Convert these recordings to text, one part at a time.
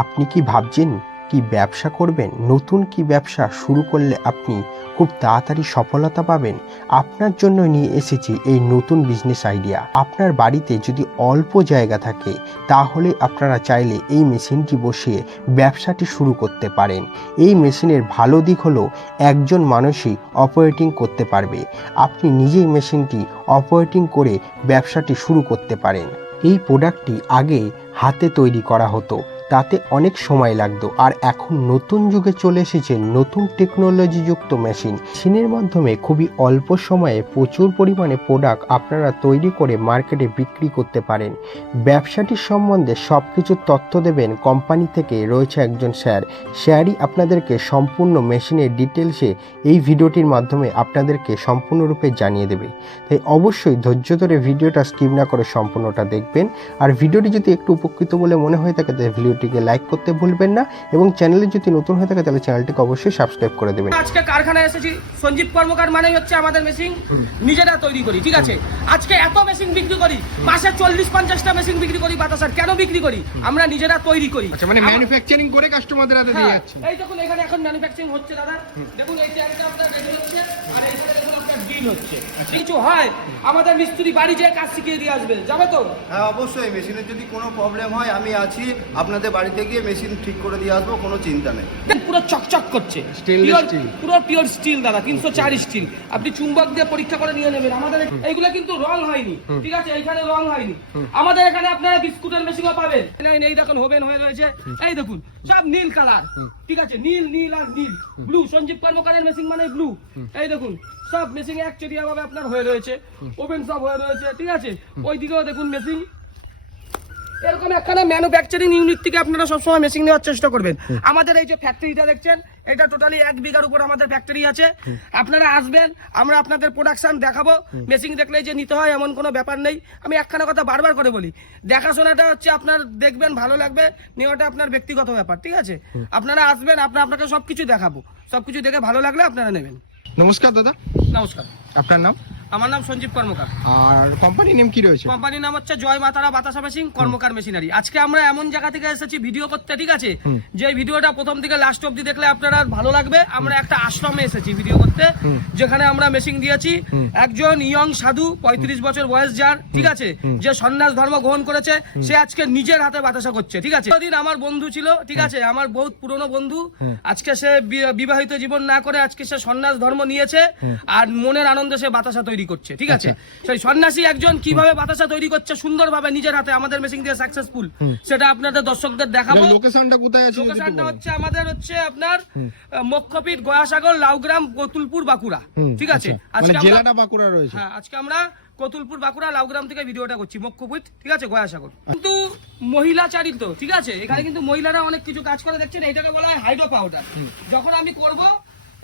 আপনি কি ভাবছেন কি ব্যবসা করবেন? নতুন কি ব্যবসা শুরু করলে আপনি খুব তাড়াতাড়ি সফলতা পাবেন? আপনার জন্য নিয়ে এসেছি এই নতুন বিজনেস আইডিয়া। আপনার বাড়িতে যদি অল্প জায়গা থাকে তাহলে আপনারা চাইলে এই মেশিনটি বসিয়ে ব্যবসাটি শুরু করতে পারেন। এই মেশিনের ভালো দিক হলো একজন মানুষই অপারেটিং করতে পারবে। আপনি নিজেই মেশিনটি অপারেটিং করে ব্যবসাটি শুরু করতে পারেন। এই প্রোডাক্টটি আগে হাতে তৈরি করা হতো, তাতে অনেক সময় লাগতো। আর এখন নতুন যুগে চলে এসেছে নতুন টেকনোলজিযুক্ত মেশিনের মাধ্যমে খুবই অল্প সময়ে প্রচুর পরিমাণে প্রোডাক্ট আপনারা তৈরি করে মার্কেটে বিক্রি করতে পারেন। ব্যবসাটির সম্বন্ধে সব কিছুর তথ্য দেবেন কোম্পানি থেকে রয়েছে একজন স্যারই আপনাদেরকে সম্পূর্ণ মেশিনের ডিটেলসে এই ভিডিওটির মাধ্যমে আপনাদেরকে সম্পূর্ণরূপে জানিয়ে দেবে। তাই অবশ্যই ধৈর্য ধরে ভিডিওটা স্কিপ না করে সম্পূর্ণটা দেখবেন। আর ভিডিওটি যদি একটু উপকৃত বলে মনে হয়ে থাকে তাহলে ভিডিওটিকে লাইক করতে ভুলবেন না, এবং চ্যানেলে যদি নতুন হয়ে থাকে তাহলে চ্যানেলটিকে অবশ্যই সাবস্ক্রাইব করে দেবেন। আজকে কারখানায় এসেছি, সঞ্জীব কর্মকার মানেই হচ্ছে আমাদের মেশিন নিজেরা তৈরি করি, ঠিক আছে। আজকে এত মেশিন বিক্রি করি, মাসে 40-50টা মেশিন বিক্রি করি বাতাসার। কেন বিক্রি করি? আমরা নিজেরা তৈরি করি। আচ্ছা, মানে ম্যানুফ্যাকচারিং করে কাস্টমারদের হাতে দিয়ে যাচ্ছে। এই দেখুন এখানে এখন ম্যানুফ্যাকচারিং হচ্ছে দাদা। দেখুন এই ট্যাঙ্কটা আপনার রেডি হচ্ছে, আর এইখানে দেখুন আপনার ডিল হচ্ছে। কিছু হয় আমাদের মিস্ত্রি বাড়ি যেয়ে কাজ শিখিয়ে দিয়ে আসবে, যাবে তো? হ্যাঁ অবশ্যই, মেশিনের যদি কোনো প্রবলেম হয় আমি আছি, আপনাদের বাড়িতে গিয়ে মেশিন ঠিক করে দিয়ে আসবো, কোনো চিন্তা নেই। পুরো চকচক করছে, পুরো পিওর স্টিল দাদা, 304 স্টিল। আপনি চুম্বক দিয়ে পরীক্ষা করে নিয়ে নেবেন। আমাদের এইগুলো কিন্তু রং হয়নি, ঠিক আছে, এইখানে রং হয়নি। আমাদের এখানে আপনারা বিস্কুটের মেশিনও পাবেন। এই দেখুন ওভেন হয়ে রয়েছে, এই দেখুন সব নীল কালার, ঠিক আছে, নীল নীল আর নীল, ব্লু। সঞ্জীব কর্মকারের মেশিন মানে ব্লু। এই দেখুন সব মেশিন একচেটিয়া ভাবে আপনার হয়ে রয়েছে, ওভেন সব হয়ে রয়েছে, ঠিক আছে। ওই দিকেও দেখুন মেশিন। এরকম একখানা ম্যানুফ্যাকচারিং ইউনিট থেকে আপনারা সবসময় মেশিন নেওয়ার চেষ্টা করবেন। আমাদের এই যে ফ্যাক্টরিটা দেখছেন, এটা টোটালি 1 বিঘার উপর আমাদের ফ্যাক্টরি আছে। আপনারা আসবেন, আমরা আপনাদের প্রোডাকশন দেখাবো। মেশিন দেখলে যে নিতে হয় এমন কোনো ব্যাপার নেই। আমি একখানা কথা বারবার করে বলি, দেখাশোনাটা হচ্ছে আপনার দেখবেন, ভালো লাগবে, নেওয়াটা আপনার ব্যক্তিগত ব্যাপার, ঠিক আছে। আপনারা আসবেন, আপনাকে সবকিছু দেখাবো, সবকিছু দেখে ভালো লাগলে আপনারা নেবেন। নমস্কার দাদা। নমস্কার। আপনার নাম? আমার নাম সঞ্জীব কর্মকার। আর কোম্পানির নেম কি রয়েছে? কোম্পানির নাম হচ্ছে জয় মাতারা বাতাসা মেশিন কর্মকার মেশিনারি। আজকে আমরা এমন জায়গা থেকে এসেছি ভিডিও করতে, ঠিক আছে, যে ভিডিওটা প্রথম থেকে লাস্ট অবধি দেখলে আপনারা ভালো লাগবে। আমরা একটা আশ্রমে এসেছি ভিডিও করতে, যেখানে আমরা মেশিন দিয়েছি। একজন ইয়ং সাধু, 35 বছর বয়স যার, ঠিক আছে, যে সন্ন্যাস ধর্ম গ্রহণ করেছে, সে আজকে নিজের হাতে বাতাসা করছে, ঠিক আছে। দিন আমার বন্ধু ছিল, ঠিক আছে, আমার বহুত পুরনো বন্ধু। আজকে সে বিবাহিত জীবন না করে আজকে সে সন্ন্যাস ধর্ম নিয়েছে, আর মনের আনন্দে সে বাতাসা তৈরি করছে, ঠিক আছে। সেই সন্ন্যাসী একজন কিভাবে বাতাসা তৈরি করছে সুন্দরভাবে নিজের হাতে আমাদের মেশিন দিয়ে সাকসেসফুল, সেটা আপনাদের দর্শকদের দেখাবো। লোকেশনটা কোথায় আছে? লোকেশনটা হচ্ছে আমাদের হচ্ছে আপনার মক্ষপীঠ, গয়াসাগর, লাউগ্রাম, কতুলপুর, বাঁকুড়া, ঠিক আছে। মানে জেলাটা বাঁকুড়া রয়েছে। হ্যাঁ, আজকে আমরা কতুলপুর, বাঁকুড়া, লাউগ্রাম থেকে ভিডিওটা করছি। মক্ষপীঠ, ঠিক আছে, গয়াসাগর। কিন্তু মহিলা চালিত, ঠিক আছে, এখানে কিন্তু মহিলারা অনেক কিছু কাজ করে। দেখছেন এইটাকে বলা হয় হাইড্রো পাউডার। যখন আমি করব,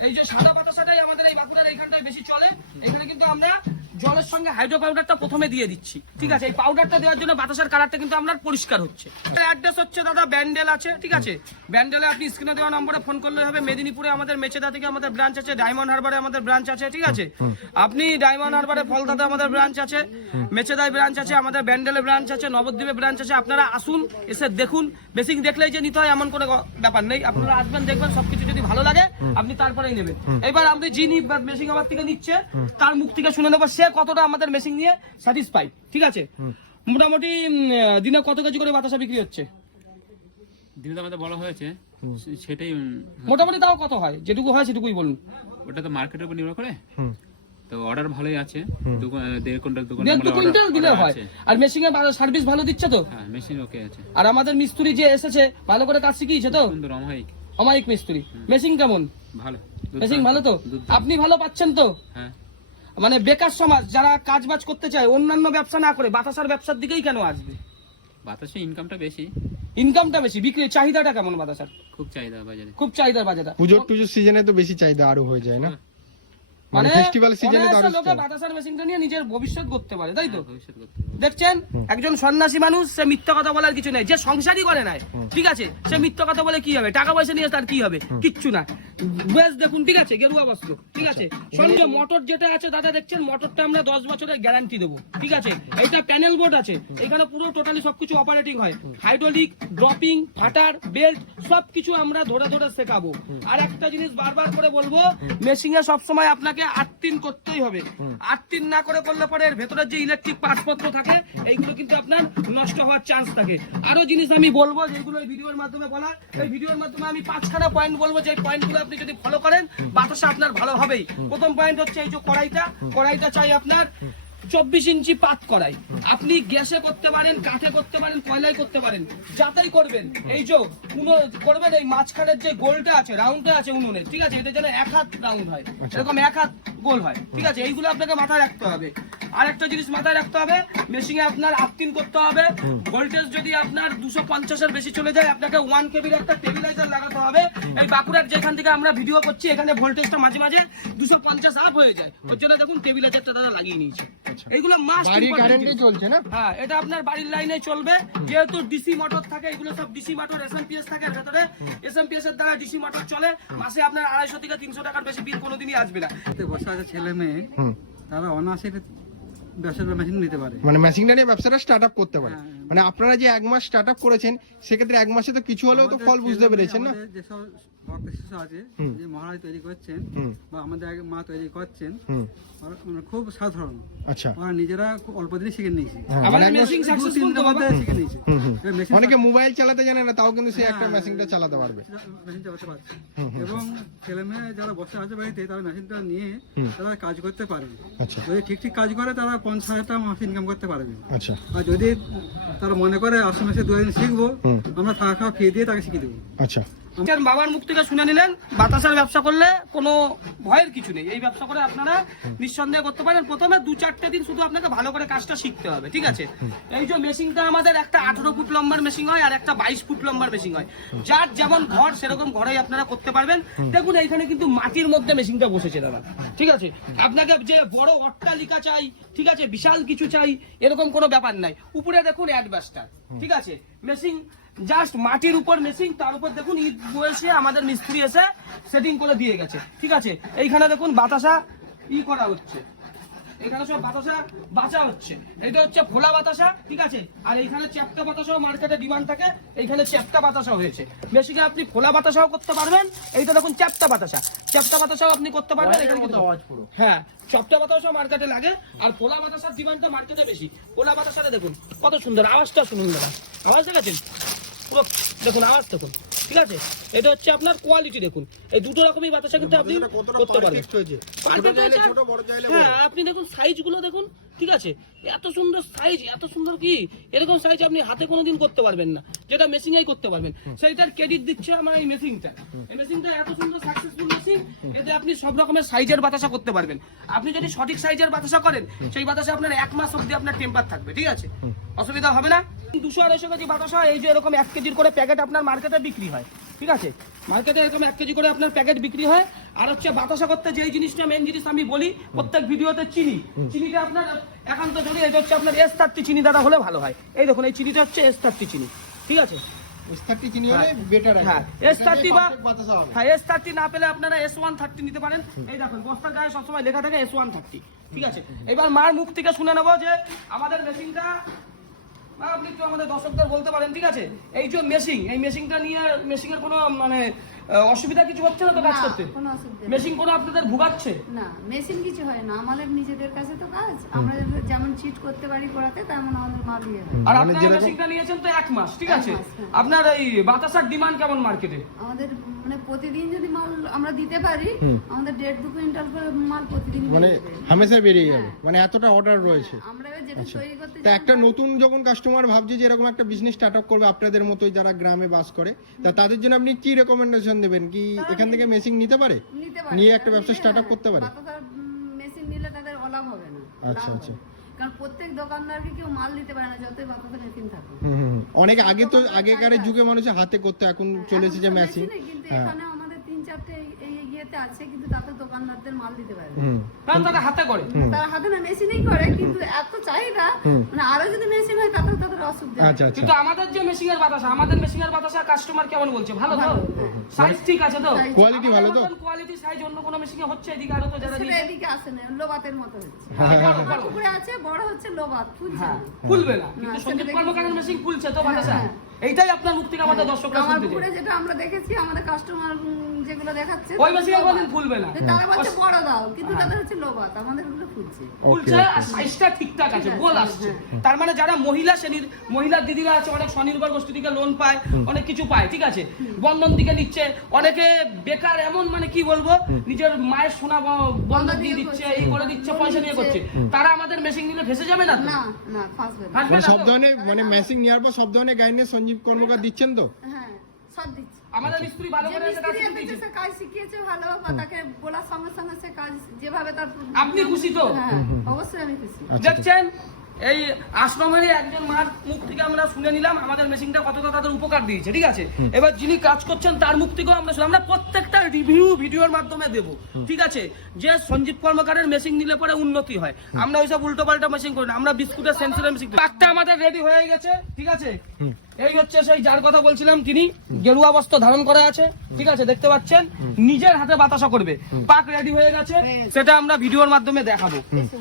এই যে সাদা বাতাসাটাই আমাদের এই বাঁকুড়ার এইখানটায় বেশি চলে। এখানে কিন্তু আমরা জলের সঙ্গে হাইড্রো পাউডারটা প্রথমে দিয়ে দিচ্ছি, ঠিক আছে। এই পাউডারটা দেওয়ার জন্য বাতাসার কালারটা কিন্তু আপনার পরিষ্কার হচ্ছে। অ্যাড্রেস হচ্ছে দাদা ব্যান্ডেল আছে, ঠিক আছে। ব্যান্ডেলে আপনি স্ক্রিনে দেওয়া নম্বরে ফোন করলে হবে। মেদিনীপুরে আমাদের মেচেদা থেকে আমাদের ব্রাঞ্চ আছে, ডায়মন্ড হারবারে আমাদের ব্রাঞ্চ আছে, ঠিক আছে। আপনি ডায়মন্ড হারবারে ফলদাতে আমাদের ব্রাঞ্চ আছে, মেচেদায় ব্রাঞ্চ আছে, আমাদের ব্যান্ডেলে ব্রাঞ্চ আছে, নবদ্বীপে ব্রাঞ্চ আছে। আপনারা আসুন, এসে দেখুন। বেসিক দেখলেই যে নিতে হয় এমন কোনো ব্যাপার নেই। আপনারা আসবেন, দেখবেন, সবকিছু যদি ভালো লাগে আপনি তারপরেই নেবেন। এবার আপনি যিনি মেশিন আমার থেকে নিচ্ছে তার মুখ থেকে শুনে নেবো সে কতটা আমাদের মেশিন নিয়ে স্যাটিসফাইড, ঠিক আছে। মোটামুটি দিনে কত কেজি করে বাতাসা বিক্রি হচ্ছে? দিনে তো আমাদের বলা হয়েছে সেটাই। মোটামুটি তাও কত হয়? যেটুকু হয় সেটুকুই বলুন। ওটা তো মার্কেটের উপর নির্ভর করে। তো অর্ডার ভালোই আছে, 1.5 কুইন্টাল 2 কুইন্টাল দিলে হয়। আর মেশিন এর সার্ভিস ভালো দিচ্ছে তো? হ্যাঁ, মেশিন ওকে আছে। আর আমাদের মিস্ত্রি যে এসেছে ভালো করে কাজ শিখিয়েছে তো? সুন্দর অমায়িক মিস্ত্রি। মেশিন কেমন? ভালো। মেশিন ভালো তো? আপনি ভালো পাচ্ছেন তো? হ্যাঁ। মানে বেকার সমাজ যারা কাজ বাজ করতে চায়, অন্যান্য ব্যবসা না করে বাতাসার ব্যবসার দিকেই কেন আসবে? বাতাসে ইনকামটা বেশি। ইনকামটা বেশি, বিক্রি চাহিদাটা কেমন বাতাসার? খুব চাহিদা বাজারে, খুব চাহিদার বাজারে। পুজোর সিজনে তো বেশি চাহিদা আরো হয়ে যায় না? মানে ফেস্টিভ্যাল সিজনে তো আরো লোকে বাতাসার মেশিনটা নিয়ে নিজের ভবিষ্যৎ করতে পারে, তাই তো? ভবিষ্যৎ করতে হবে। দেখছেন একজন সন্ন্যাসী মানুষ, সে মিথ্যা কথা বলার কিছু নেই। যে সংসারই করে নাই, ঠিক আছে, সে মিথ্যা কথা বলে কি হবে? টাকা পয়সা নিয়ে তার কি হবে? কিচ্ছু না। বেশ দেখুন, ঠিক আছে, গেরুয়া বস্ত্র, ঠিক আছে। সঙ্গে মোটর যেটা আছে দাদা দেখছেন, মোটরটা আমরা 10 বছরের গ্যারান্টি দেবো, ঠিক আছে। এইটা প্যানেল বোর্ড আছে, এখানে পুরো টোটালি সবকিছু অপারেটিং হয়, হাইড্রোলিক, ড্রপিং, ফাটার, বেল্ট সবকিছু আমরা ধরে ধরে শেখাবো। আর একটা জিনিস বারবার করে বলবো, মেশিং এ সবসময় আপনাকে আর্থিং করতেই হবে। আর্থিং না করে করলে পরে এর ভেতরের যে ইলেকট্রিক পার্টপত্র থাকে এইগুলো কিন্তু আপনার নষ্ট হওয়ার চান্স থাকে। আরো জিনিস আমি বলবো যেগুলো এই ভিডিওর মাধ্যমে বলা, এই ভিডিওর মাধ্যমে আমি 5খানা পয়েন্ট বলবো, যে পয়েন্টগুলো আপনি যদি ফলো করেন বাতাসা আপনার ভালো হবেই। প্রথম পয়েন্ট হচ্ছে এই যে কড়াইটা চাই আপনার 24 ইঞ্চি পাত কড়াই। আপনি গ্যাসে করতে পারেন, কাঠে করতে পারেন, কয়লায় করতে পারেন, যাতেই করবেন। এই যে করবেন, এই মাঝখানের যে গোলটা আছে, রাউন্ডটা আছে উনুনের, ঠিক আছে, এটা যেন 1 হাত রাউন্ড হয়, এরকম 1 হাত গোল হয়, ঠিক আছে। এইগুলো আপনাকে মাথায় রাখতে হবে। আর একটা জিনিস মাথায় রাখতে হবে, মেশিং এ আপনার আর্থিং করতে হবে। ভোল্টেজ যদি আপনার 250 এর বেশি চলে যায়, আপনাকে 1 কেবির একটা স্টেবিলাইজার লাগাতে হবে। এই বাঁকুড়ার যেখান থেকে আমরা ভিডিও করছি, এখানে ভোল্টেজটা মাঝে মাঝে 250 আপ হয়ে যায়, ওর জন্য দেখুন স্টেবিলাইজারটা দাদা লাগিয়ে নিয়েছে। এইগুলো মাস্ট বাড়ির কারেন্টে চলছে না? হ্যাঁ, এটা আপনার বাড়ির লাইনে চলবে, যেহেতু ডিসি মোটর থাকে, এগুলো সব ডিসি মোটর, এসএমপিএস থাকে এর ভেতরে। এসএমপিএস এর দ্বারা ডিসি মোটর চলে, মাসে আপনার 250 থেকে 300 টাকার বেশি বিল কোনোদিনই আসবে না। বসে আছে ছেলে মেয়ে, তারা অনায়াসে ব্যবসাটা মেশিন নিতে পারে, মানে মেশিনটা নিয়ে ব্যবসাটা স্টার্ট আপ করতে পারে। হ্যাঁ। মানে আপনারা যে 1 মাস স্টার্ট আপ করেছেন, সেক্ষেত্রে 1 মাসে তো কিছু হলেও তো ফল বুঝতে পেরেছেন না? আমাদের যেসব শিশু আছে, যে মহারাজ তৈরি করছেন বা আমাদের আগে মা তৈরি করছেন, ওরা মানে খুব সাধারণ। আচ্ছা, ওরা নিজেরা খুব অল্প দিনে শিখে নিয়েছে, হ্যাঁ, আমাদের মানে একদম- মেশিং সাকসেসফুল 2-3 দিনের মধ্যে শিখে নিয়েছে। এবার মেশিন অনেকে মোবাইল চালাতে জানে না, তাও কিন্তু সে একটা মেশিনটা চালাতে পারবে। মেশিন চালাতে পারছে। এবং ছেলে মেয়ে যারা বসে আছে বাড়িতে, তারা মেশিনটা নিয়ে তারা কাজ করতে পারে। আচ্ছা যদি ঠিক ঠিক কাজ করে, তারা 50,000 টাকা মাসে ইনকাম করতে পারবে। আচ্ছা আর যদি তারা মনে করে আসামে 2 দিন শিখবো, আমরা টাকা খাওয়া খেয়ে দিয়ে তাকে শিখিয়ে দেবো। আচ্ছা বাবার মুখ থেকে শুনে নিলেন, বাতাসার ব্যবসা করলে কোনো ভয়ের কিছু নেই। এই ব্যবসা করে আপনারা নিঃসন্দেহে করতে পারেন। প্রথমে 2-4টে দিন শুধু আপনাকে ভালো করে কাজটা শিখতে হবে, ঠিক আছে। এই যে মেশিনটা আমাদের একটা 18 ফুট লম্বার মেশিন হয়, আর একটা 22 ফুট লম্বার মেশিন হয়। যার যেমন ঘর সেরকম ঘরেই আপনারা করতে পারবেন। দেখুন এইখানে কিন্তু মাটির মধ্যে মেশিনটা বসেছে দাদা, ঠিক আছে। আপনাকে যে বড় অট্টালিকা চাই, ঠিক আছে, বিশাল কিছু চাই, এরকম কোনো ব্যাপার নাই। উপরে দেখুন অ্যাডভাস্টার, ঠিক আছে, মেশিন জাস্ট মাটির উপর মেশিন, তার উপর দেখুন ইট বসে আমাদের মিস্ত্রি এসে সেটিং করে দিয়ে গেছে, ঠিক আছে। এইখানে দেখুন বাতাসা করা হচ্ছে, এখানে সব বাতাসা বাঁচা হচ্ছে। এটা হচ্ছে খোলা বাতাসা, ঠিক আছে। আর এইখানে চ্যাপ্টা বাতাসাও মার্কেটে ডিমান্ড থাকে, এইখানে চ্যাপ্টা বাতাসা হয়েছে। বেশিকে আপনি খোলা বাতাসাও করতে পারবেন। এইটা দেখুন চ্যাপ্টা বাতাসাও আপনি করতে পারবেন। এখানে কিন্তু হ্যাঁ, চ্যাপ্টা বাতাসাও মার্কেটে লাগে, আর খোলা বাতাসার ডিমান্ডটা মার্কেটে বেশি। খোলা বাতাসাটা দেখুন কত সুন্দর, আওয়াজটা শুনুন দাদা, আওয়াজ দেখেছেন পুরো, দেখুন আওয়াজ দেখুন, ঠিক আছে। এটা হচ্ছে আপনার কোয়ালিটি দেখুন, এই দুটো রকমই বাতাসা কিন্তু আপনি করতে পারবেন। হ্যাঁ, আপনি দেখুন সাইজগুলো দেখুন, ঠিক আছে, এত সুন্দর সাইজ, এত সুন্দর কি এরকম সাইজ আপনি হাতে কোনোদিন করতে পারবেন না, যেটা মেশিনেই করতে পারবেন। সেইটার ক্রেডিট দিচ্ছে আমার এই মেশিনটা। এই মেশিনটা এত সুন্দর সাকসেসফুল মেশিন, এতে আপনি সব রকমের সাইজের বাতাসা করতে পারবেন। আপনি যদি সঠিক সাইজের বাতাসা করেন, সেই বাতাসা আপনার 1 মাস অবধি আপনার টেম্পার থাকবে, ঠিক আছে, অসুবিধা হবে না। 200-250 কেজি বাতাসা এই যে এরকম 1 কেজির করে প্যাকেট আপনার মার্কেটে বিক্রি হয়, ঠিক আছে। মার্কেটে এরকম 1 কেজি করে আপনার প্যাকেট বিক্রি হয়। আর হচ্ছে বাতাসা করতে যেই জিনিসটা মেন জিনিস আমি বলি প্রত্যেক ভিডিওতে, চিনিটা আপনার একান্ত জরুরি। এটা হচ্ছে আপনার S30 চিনি দাদা হলে ভালো হয়। এই দেখুন এই চিনিটা হচ্ছে S30 চিনি, ঠিক আছে। S30 চিনি হলে বেটার হয়। হ্যাঁ, S30 বা হ্যাঁ S30 না পেলে আপনারা S130 নিতে পারেন। এই দেখুন বস্তার গায়ে সবসময় লেখা থাকে S130, ঠিক আছে। এবার মার মুখ থেকে শুনে নেবো যে আমাদের মেশিনটা, আপনি একটু আমাদের দর্শকদের বলতে পারেন, ঠিক আছে, এই যে এই মেশিনটা নিয়ে মেশিনের কোনো মানে অসুবিধা কিছু হচ্ছে না তো কাজ করতে? কোনো অসুবিধা নেই। মেশিন কোনো আপনাদের ভুগাচ্ছে না, মেশিন কিছু হয় না, আমাদের নিজেদের কাছে তো কাজ, আমরা যেমন চিট করতে পারি করাতে, তেমন আমাদের মাল দিয়ে দেয়। আর আপনারা মেশিনটা নিয়েছেন তো 1 মাস, ঠিক আছে। 1 মাস, হ্যাঁ। আপনার এই বাতাসার ডিমান্ড কেমন মার্কেটে? আমাদের মানে প্রতিদিন যদি মাল আমরা দিতে পারি, আমাদের 1.5-2 কুইন্টাল করে মাল প্রতিদিন মানে বেরিয়ে যাবে। হামেশা বেরিয়ে যাবে, মানে এতটা অর্ডার রয়েছে। আমরা এবার যেটা তৈরি করতে তা একটা নতুন যখন কাস্টমার ভাবছে যে এরকম একটা বিজনেস স্টার্ট আপ করবে আপনাদের মতোই যারা গ্রামে বাস করে, তা তাদের জন্য আপনি কি রেকমেন্ডেশন দেবেন? কি এখান থেকে মেশিন নিতে পারে, নিতে পারে, নিয়ে একটা ব্যবসা স্টার্ট আপ করতে পারে? বাতাসার মেশিন নিলে তাদের অলাভ হবে না, আচ্ছা, লাভ আচ্ছা। হবে। কারণ প্রত্যেক দোকানদারকে কেউ মাল দিতে পারে না যতই বাতাসার মেশিন থাকে। অনেক আগে তো আগেকার যুগে মানুষের হাতে করতো, এখন চলে এসেছে মেশিন। কিন্তু হ্যাঁ। এখানে আমাদের 3-4টে ইয়েতে আছে কিন্তু তাতে দোকানদারদের মাল দিতে পারে না। কারণ তারা হাতে করে। তারা হাতে না মেশিনেই করে কিন্তু এত চাহিদা মানে আরো যদি মেশিন হয় তাতেও তাদের অসুবিধা আচ্ছা আচ্ছা কিন্তু আমাদের যে মেশিনের বাতাসা, আমাদের মেশিনের বাতাসা কাস্টমার কেমন বলছে? ভালো তো? সাইজ ঠিক আছে তো? কোয়ালিটি ভালো তো? কোয়ালিটি সাইজ অন্য কোনো মেশিনে হচ্ছে এদিকে আরো তো যারা সেটা নিয়েছে। এদিকে আসে না, লোবাতের মতো হচ্ছে। বড়, বড়। পুকুরে আছে বড় হচ্ছে লোবাত, ফুলছে হ্যাঁ, না। ফুলবে না। কিন্তু সেটা সঞ্জীব দেখি- কর্মকারের মেশিন ফুলছে তো বাতাসা। হ্যাঁ। এইটাই আপনার মুখ থেকে আমাদের দর্শকরা আমার শুনতে পুকুরে চায়। যেটা আমরা দেখেছি আমাদের কাস্টমার যেগুলো দেখাচ্ছে ওই মেশিনে কোনদিন ফুলবে না। যে তারা বলছে বড় দাও কিন্তু তাদের হচ্ছে লোবাত, আমাদের গুলো ফুলছে। ফুলছে আর সাইজটা ঠিকঠাক আছে, গোল আসছে। তার মানে যারা মহিলা শ্রেণীর মহিলার দিদিরা আছে, অনেক স্বনির্ভর গোষ্ঠী থেকে লোন পায়, অনেক কিছু পায়, ঠিক আছে, বন্ধন দিকে নিচ্ছে, অনেকে বেকার এমন মানে কি বলবো নিজের মায়ের সোনা বন্ধক দিয়ে দিচ্ছে, এই করে দিচ্ছে, পয়সা নিয়ে করছে, তারা আমাদের মেশিন নিলে ফেসে যাবে না তো? না না ফাসবে না। ফাঁসবে মানে না সব তো? ধরনের মানে মেশিন নেওয়ার পর সব ধরনের গাইডেন্স সঞ্জীব কর্মকার দিচ্ছেন তো? হ্যাঁ সব দিচ্ছে। আমাদের মিস্ত্রি ভালো যে করে এসে কাজ মিস্ত্রি করে দিয়েছে। এসেছে, সে কাজ শিখিয়েছে ভালো বা তাকে বলার সঙ্গে সঙ্গে সে কাজ যেভাবে তার আপনি খুশি তো? হ্যাঁ অবশ্যই আমি খুশি। আচ্ছা দেখছেন এই আশ্রমেরই একজন মার মুখ থেকে আমরা শুনে নিলাম আমাদের মেশিনটা কতটা তাদের উপকার দিয়েছে, ঠিক আছে। এবার যিনি কাজ করছেন তার মুখ থেকেও আমরা শুনলাম। আমরা প্রত্যেকটা রিভিউ ভিডিওর মাধ্যমে দেব, ঠিক আছে, যে সঞ্জীব কর্মকারের মেশিন নিলে পরে উন্নতি হয়। আমরা ওইসব উল্টো পাল্টা মেশিন করি না, আমরা বিস্কুটের সেন্সরের মেশিন। পাকটা আমাদের রেডি হয়ে গেছে, ঠিক আছে। এই হচ্ছে সেই যার কথা বলছিলাম, তিনি গেরুয়া বস্ত্র ধারণ করা আছে, ঠিক আছে, দেখতে পাচ্ছেন, নিজের হাতে বাতাসা করবে। পাক রেডি হয়ে গেছে, সেটা আমরা ভিডিওর মাধ্যমে দেখাবো।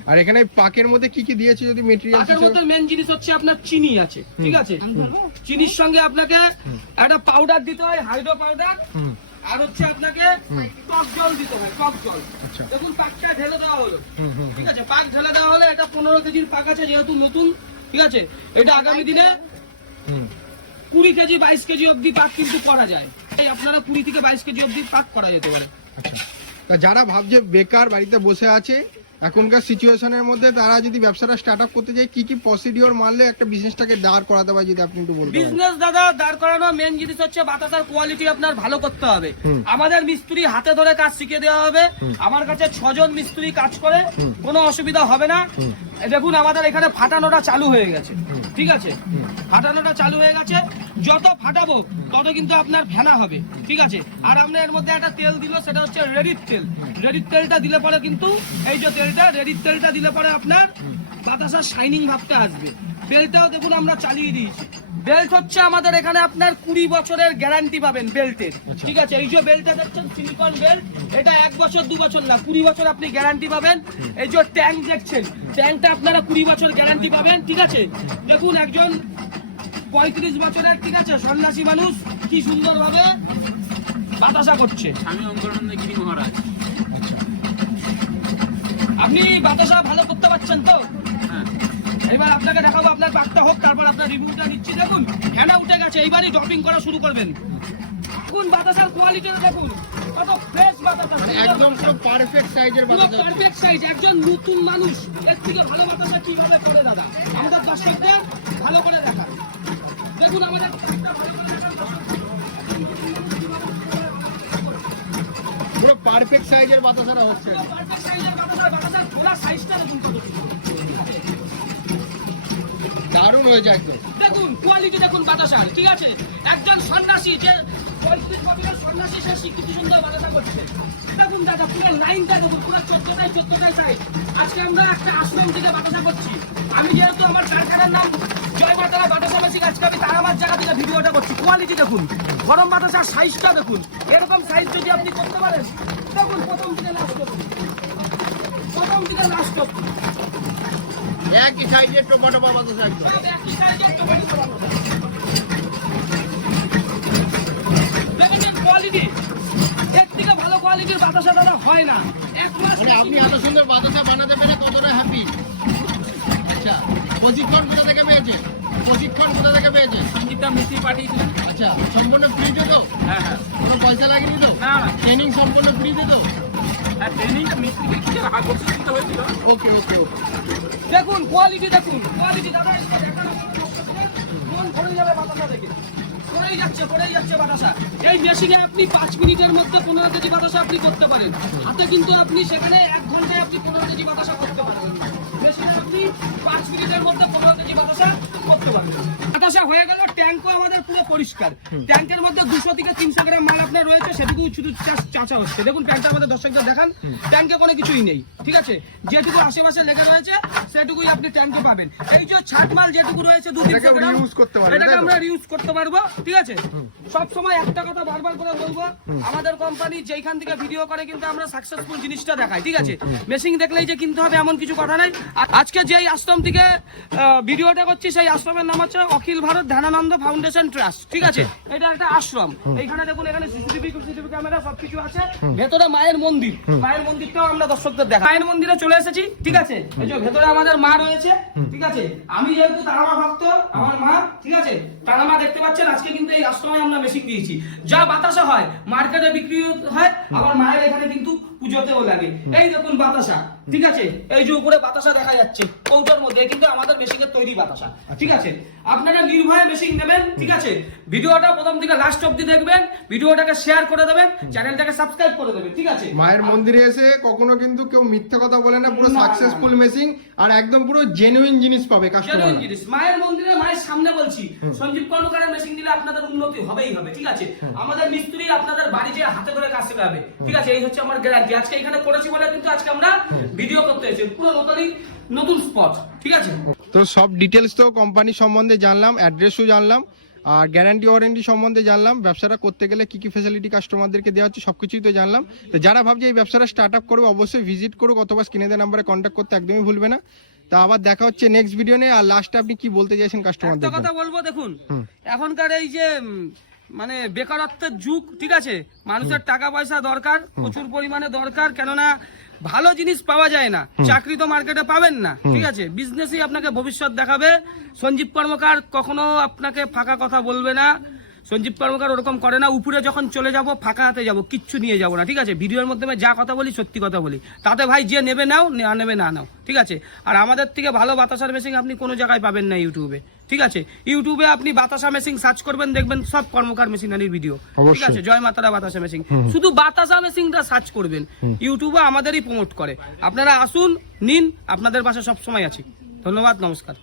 আর এখানে পাকের মধ্যে কি কি দিয়েছে যদি মেটেরিয়াল পাকের মধ্যে মেন জিনিস হচ্ছে আপনার চিনি আছে, ঠিক আছে। চিনির সঙ্গে আপনাকে একটা পাউডার দিতে হয়, হাইড্রো পাউডার, আর হচ্ছে আপনাকে টক জল দিতে হয়, টক জল। আচ্ছা। দেখুন পাকটা ঢেলে দেওয়া হলো, ঠিক আছে, পাক ঢেলে দেওয়া হলো। এটা 15 কেজির পাক আছে, যেহেতু নতুন, ঠিক আছে। এটা আগামী দিনে 20 কেজি 22 কেজি অবধি পাক কিন্তু করা যায়। এই আপনারা 20 থেকে 22 কেজি অবধি পাক করা যেতে পারে। আচ্ছা তা যারা ভাবছে বেকার বাড়িতে বসে আছে এখনকার সিচুয়েশনের মধ্যে, তারা যদি ব্যবসাটা স্টার্ট আপ করতে চায় কি কি প্রসিডিওর মানলে একটা বিজনেসটাকে দাঁড় করাতে পারে যদি আপনি একটু বলতে পারেন। বিজনেস দাদা দাঁড় করানো মেন জিনিস হচ্ছে বাতাসার কোয়ালিটি আপনার ভালো করতে হবে। আমাদের মিস্ত্রি হাতে ধরে কাজ শিখিয়ে দেওয়া হবে। আমার কাছে 6 জন মিস্ত্রি কাজ করে, কোনো অসুবিধা হবে না। দেখুন আমাদের এখানে ফাটানোটা চালু হয়ে গেছে, ঠিক আছে, ফাটানোটা চালু হয়ে গেছে। যত ফাটাবো তত কিন্তু আপনার ফেনা হবে, ঠিক আছে। আর আমরা এর মধ্যে একটা তেল দিল, সেটা হচ্ছে রেডির তেল। রেডির তেলটা দিলে পরে কিন্তু এই যে তেলটা, রেডির তেলটা দিলে পরে আপনার বাতাসার শাইনিং ভাবটা আসবে। বেল্টটাও দেখুন আমরা চালিয়ে দিয়েছি। বেল্ট হচ্ছে আমাদের এখানে আপনার 20 বছরের গ্যারান্টি পাবেন বেল্টের, ঠিক আছে। এই যে বেল্টটা দেখছেন সিলিকন বেল্ট, এটা 1 বছর 2 বছর না, 20 বছর আপনি গ্যারান্টি পাবেন। এই যে ট্যাঙ্ক দেখছেন, ট্যাঙ্কটা আপনারা 20 বছর গ্যারান্টি পাবেন, ঠিক আছে। দেখুন একজন 35 বছরের, ঠিক আছে, সন্ন্যাসী মানুষ কি সুন্দরভাবে বাতাসা করছে। স্বামী অঙ্গরানন্দ গিরি মহারাজ। আপনি বাতাসা ভালো করতে পারছেন তো? হ্যাঁ। এবার আপনাকে দেখাবো, আপনার পাকটা হোক, তারপর আপনার রিভিউটা নিচ্ছি। দেখুন ফেনা উঠে গেছে, এইবারই ড্রপিং করা শুরু করবেন। দেখুন বাতাসার কোয়ালিটিটা দেখুন, কত ফ্রেশ বাতাসা, একদম পুরো পারফেক্ট সাইজের পুরো বাতাসা। Perfect size. একজন নতুন মানুষ এর থেকে ভালো বাতাসা কিভাবে করে দাদা, আমাদের দর্শকদের ভালো করে দেখা। দেখুন আমাদের পাকটা ভালো করে দেখান দর্শকদের। পুরো পারফেক্ট সাইজের বাতাসাটা হচ্ছে। পুরো perfect size এর বাতাসা, বাতাসার খোলা সাইজটা দেখুন কত সুন্দর। দারুণ হয়েছে একদম। দেখুন কোয়ালিটি দেখুন বাতাসার, ঠিক আছে। একজন সন্ন্যাসী যে 35 বছরের সন্ন্যাসী, সে শিক্ষিত সুন্দর বাতাসা করছে। দেখুন দাদা পুরো লাইনটা দেখুন, পুরো 14টায় সাইজ। আজকে আমরা একটা আশ্রম থেকে বাতাসা করছি। আমি যেহেতু আমার কারখানার নাম জয় মাতারা বাতাসা মেশিন, আজকে আমি তারাবাদ জায়গা থেকে ভিডিওটা করছি। কোয়ালিটি দেখুন, গরম বাতাসার সাইজটা দেখুন। এরকম সাইজ যদি আপনি করতে পারেন, দেখুন প্রথম থেকে লাস্ট করুন, প্রথম থেকে লাস্ট করুন। একই সাইজের টোপা বাতাসা একদম। একই সাইজের টমেটো বাতাসা। দেখুন এর কোয়ালিটি, এর থেকে ভালো কোয়ালিটির বাতাসা দাদা হয় না। 1 মাস মানে আপনি এত সুন্দর বাতাসা বানাতে পেরে কতটা হ্যাপি। আচ্ছা প্রশিক্ষণ কোথা থেকে পেয়েছেন? সঞ্জিতদা মিস্ত্রি পাঠিয়েছিলেন। আচ্ছা সম্পূর্ণ ফ্রিতে তো? হ্যাঁ হ্যাঁ। কোনো পয়সা লাগেনি তো? না না, ট্রেনিং সম্পূর্ণ ফ্রিতে তো? আর ট্রেনিংটা মিস্ত্রিকে কিছু আকর্ষণ দিতে হয়েছিল। ওকে ওকে ওকে। দেখুন কোয়ালিটি, দেখুন কোয়ালিটি দাদা, এটা দেখানো মন ভরে যাবে বাতাসা দেখে। পড়েই যাচ্ছে বাতাসা। এই মেশিনে আপনি 5 মিনিটের মধ্যে 15 কেজি বাতাসা আপনি করতে পারেন। হাতে কিন্তু আপনি সেখানে 1 ঘন্টায় আপনি 15 কেজি বাতাসা করতে পারবেন। মেশিনে আপনি 5 মিনিটের মধ্যে 15 কেজি বাতাসা করতে পারবেন। বাতাসা হয়ে গেল, ট্যাঙ্কও আমাদের পুরো পরিষ্কার। ট্যাঙ্কের মধ্যে 200 থেকে 300 গ্রাম মাল আপনার রয়েছে, সেটুকু শুধু চাচা হচ্ছে। দেখুন ট্যাঙ্কটা আমাদের দর্শকদের দেখান, ট্যাঙ্কে কোনো কিছুই নেই, ঠিক আছে। যেটুকু আশেপাশে লেগে রয়েছে সেটুকুই আপনি ট্যাঙ্কে পাবেন। এই যে ছাট মাল যেটুকু রয়েছে 200-300 গ্রাম, রিউজ করতে পারবেন, এটাকে তাই তো? আমরা রিউজ করতে পারবো, ঠিক আছে। সব সময় একটা কথা বারবার করে বলবো, আমাদের কোম্পানি যেখান থেকে ভিডিও করে কিন্তু আমরা সাকসেসফুল জিনিসটা দেখাই, ঠিক আছে। মেশিন দেখলেই যে কিনতে হবে এমন কিছু কথা নাই। আর আজকে যেই আশ্রম থেকে ভিডিওটা করছি সেই আশ্রমের নাম হচ্ছে অখিল ভারত ধ্যানানন্দ ফাউন্ডেশন ট্রাস্ট, ঠিক আছে। এটা একটা আশ্রম। এইখানে দেখুন, এখানে সিসিটিভি ক্যামেরা সবকিছু আছে। ভেতরে মায়ের মন্দির, মায়ের মন্দিরটাও আমরা দর্শকদের দেখাই। মায়ের মন্দিরে চলে এসেছি, ঠিক আছে। এই যে ভেতরে আমাদের মা রয়েছে, ঠিক আছে। আমি যেহেতু তারামা ভক্ত, আমার মা, ঠিক আছে, তারামা দেখতে পাচ্ছেন। আজকে কিন্তু এই আশ্রমে আমরা মেশিন দিয়েছি। যা বাতাসা হয় মার্কেটে বিক্রি হয়, আবার মায়ের এখানে কিন্তু পুজোতেও লাগে। এই দেখুন বাতাসা, ঠিক আছে। এই যে উপরে বাতাসা দেখা যাচ্ছে কৌটার মধ্যে, কিন্তু আমাদের মেশিনের তৈরি বাতাসা, ঠিক আছে। আপনারা নির্ভয়ে মেশিন নেবেন, ঠিক আছে। ভিডিওটা প্রথম থেকে লাস্ট অবধি দেখবেন, ভিডিওটাকে শেয়ার করে দেবেন, চ্যানেলটাকে সাবস্ক্রাইব করে দেবেন, ঠিক আছে। মায়ের মন্দিরে এসে কখনো কিন্তু কেউ মিথ্যে কথা বলে না, পুরো সাকসেসফুল মেশিন আর একদম পুরো জেনুইন জিনিস পাবে কাস্টমার। জেনুইন জিনিস। মায়ের মন্দিরে মায়ের সামনে বলছি, সঞ্জীব কর্মকারের মেশিন দিলে আপনাদের উন্নতি হবেই হবে, ঠিক আছে। আমাদের মিস্ত্রি আপনাদের বাড়ি যেয়ে হাতে করে কাজ শেখাবে, ঠিক আছে। এই হচ্ছে আমার গ্যারান্টি। আজকে এখানে করেছি বলে কিন্তু আজকে আমরা ভিডিও করতে এসেছি, পুরো নতুন স্পট, ঠিক আছে। তো সব ডিটেলস তো কোম্পানি সম্বন্ধে জানলাম, অ্যাড্রেসও জানলাম, আর গ্যারান্টি ওয়ারেন্টি সম্বন্ধে জানলাম। ব্যবসাটা করতে গেলে কি কি ফ্যাসিলিটি কাস্টমারদেরকে দেওয়া হচ্ছে সবকিছুই তো জানলাম। তো যারা ভাবছে এই ব্যবসাটা স্টার্ট আপ করবে অবশ্যই ভিজিট করুক, অথবা স্ক্রিনে দেওয়া নাম্বারে কন্ট্যাক্ট করতে একদমই ভুলবে না। তা আবার দেখা হচ্ছে নেক্সট ভিডিও নিয়ে। আর লাস্টে আপনি কি বলতে চাইছেন একটা কাস্টমারদের? কথা বলবো, দেখুন এখনকার এই যে মানে বেকারত্বের যুগ, ঠিক আছে। মানুষের টাকা পয়সা দরকার, প্রচুর পরিমাণে দরকার, কেননা ভালো জিনিস পাওয়া যায় না। চাকরি তো মার্কেটে পাবেন না, ঠিক আছে। বিজনেসই আপনাকে ভবিষ্যৎ দেখাবে। সঞ্জীব কর্মকার কখনো আপনাকে ফাঁকা কথা বলবে না। সঞ্জীব কর্মকার ওরকম করে না। উপরে যখন চলে যাব ফাঁকা হাতে যাব, কিচ্ছু নিয়ে যাব না, ঠিক আছে। ভিডিওর মাধ্যমে যা কথা বলি সত্যি কথা বলি। তাতে ভাই যে নেবে নাও, না নেবে না নাও, ঠিক আছে। আর আমাদের থেকে ভালো বাতাসার মেশিন আপনি কোনো জায়গায় পাবেন না ইউটিউবে, ঠিক আছে। ইউটিউবে আপনি বাতাসা মেশিন সার্চ করবেন, দেখবেন সব কর্মকার মেশিনারির ভিডিও, ঠিক আছে। জয় মাতারা বাতাসা মেশিন, শুধু বাতাসা মেশিনটা সার্চ করবেন। ইউটিউবে আমাদেরই প্রমোট করে। আপনারা আসুন, নিন, আপনাদের পাশে সব সময় আছি। ধন্যবাদ, নমস্কার।